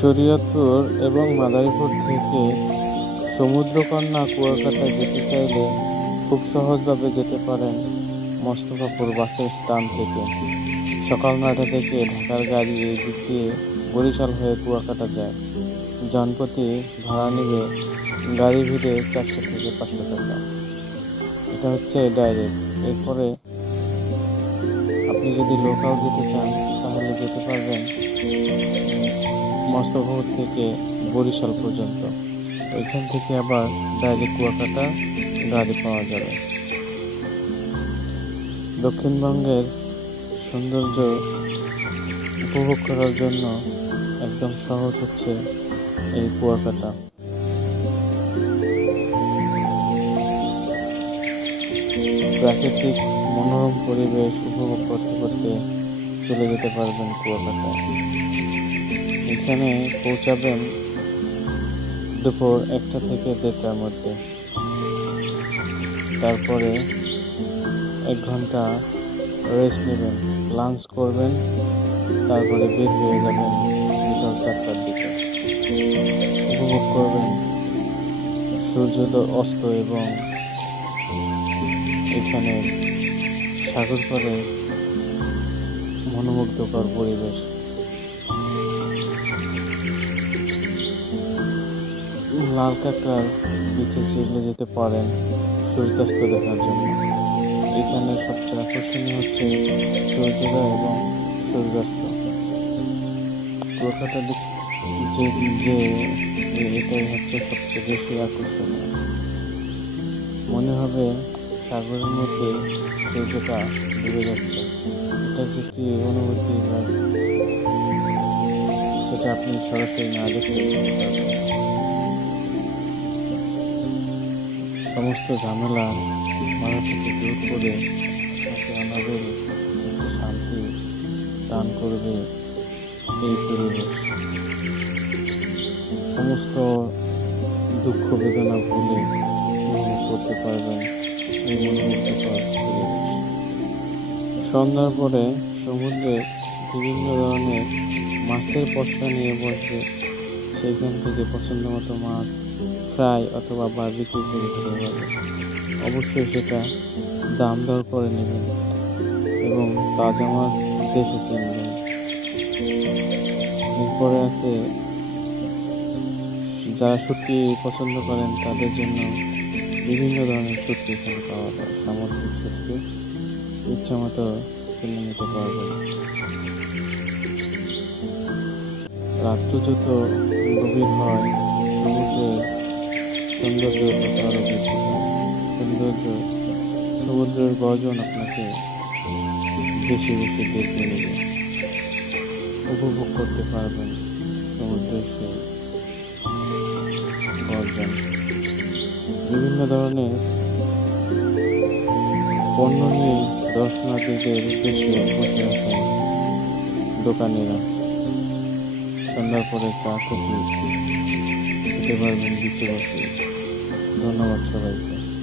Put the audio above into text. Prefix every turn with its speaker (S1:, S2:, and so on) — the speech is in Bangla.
S1: শরীয়তপুর এবং মাদারীপুর থেকে সমুদ্রকন্যা কুয়াকাটায় যেতে চাইলে খুব সহজভাবে যেতে পারেন মোস্তফাপুর বাসের স্থান থেকে। সকাল নয়টা থেকে ঢাকার গাড়ি দিয়ে বরিশাল হয়ে কুয়াকাটা যায়। জনপ্রতি ভাড়া নিয়ে গাড়ি ভিড়ে চারশো থেকে পাঁচশো টাকা। এটা হচ্ছে ডাইরেক্ট। এরপরে আপনি যদি লোকাল যেতে চান মস্তফাপুর থেকে বরিশাল পর্যন্ত। এখান থেকে আবার ডাইরেক্ট কুয়াকাটা গাড়ি পাওয়া যাবে। দক্ষিণবঙ্গের সৌন্দর্য উপভোগ করার জন্য একদম সহজ হচ্ছে এই কুয়াকাটা। প্রাকৃতিক মনোরম পরিবেশ উপভোগ করতে করতে চলে যেতে পারবেন কুয়াকাটায় এখানে পৌঁছাবেন দুপুর একটা থেকে দেড়টার মধ্যে। তারপরে এক ঘণ্টা রেস্ট নেবেন লাঞ্চ করবেন, তারপরে বের হয়ে যাবেন বিকাল চারটার দিকে। উপভোগ করবেন সূর্যোদয় অস্ত এবং এখানে সাগর পাড়ে মনোমুগ্ধকর পরিবেশ। লাল কাঁকড়ার পিছে চেলে যেতে পারেন সূর্যাস্ত দেখার জন্য। এখানে সবচেয়ে আকর্ষণীয় হচ্ছে সূর্যোদয় এবং সূর্যাস্ত। দিক যে যে এটাই হচ্ছে সবচেয়ে বেশি আকর্ষণীয়। মনে হবে সাগরের মধ্যে সূর্যটা ডুবে যাচ্ছে। যে কি অনুভূতি বা সেটা আপনি সরাসরি না পারবেন না। সমস্ত ঝামেলা মাথা থেকে দূর করে তাকে আমাদের শান্তি দান করবে, এই সমস্ত দুঃখ বেদনা ভুলে করতে পারবেন, এই পরিবেশ সন্ধ্যার পরে সমুদ্রে বিভিন্ন ধরনের মাছের পসরা নিয়ে বসে সেইখান থেকে পছন্দ মতো মাছ ফ্রাই অথবা বারবিকিউ করে খেতে অবশ্যই সেটা দাম দর করে নেবেন এবং তাজা মাছ দেখে কিনবেন। এরপরে আছে, যারা শুটকি পছন্দ করেন তাদের জন্য বিভিন্ন ধরনের শুটকি এখানে পাওয়া যায়। সামুদ্রিক শুটকি। ইচ্ছা মতো কিনে নিতে পারবেন রাত্র যত গভীর হয় সমুদ্রের সৌন্দর্য বৃদ্ধি সৌন্দর্য, সমুদ্রের গর্জন আপনাকে বেশি বেশি দেখতে নেবে। উপভোগ করতে পারবেন সমুদ্রের সেই গর্জন। বিভিন্ন ধরনের পণ্য নিয়ে দর্শনার্থীদের উদ্দেশ্যে বসে আছেন দোকানেরা। সন্ধ্যার পরে চা কফি বিচে বসে। ধন্যবাদ সবাইকে।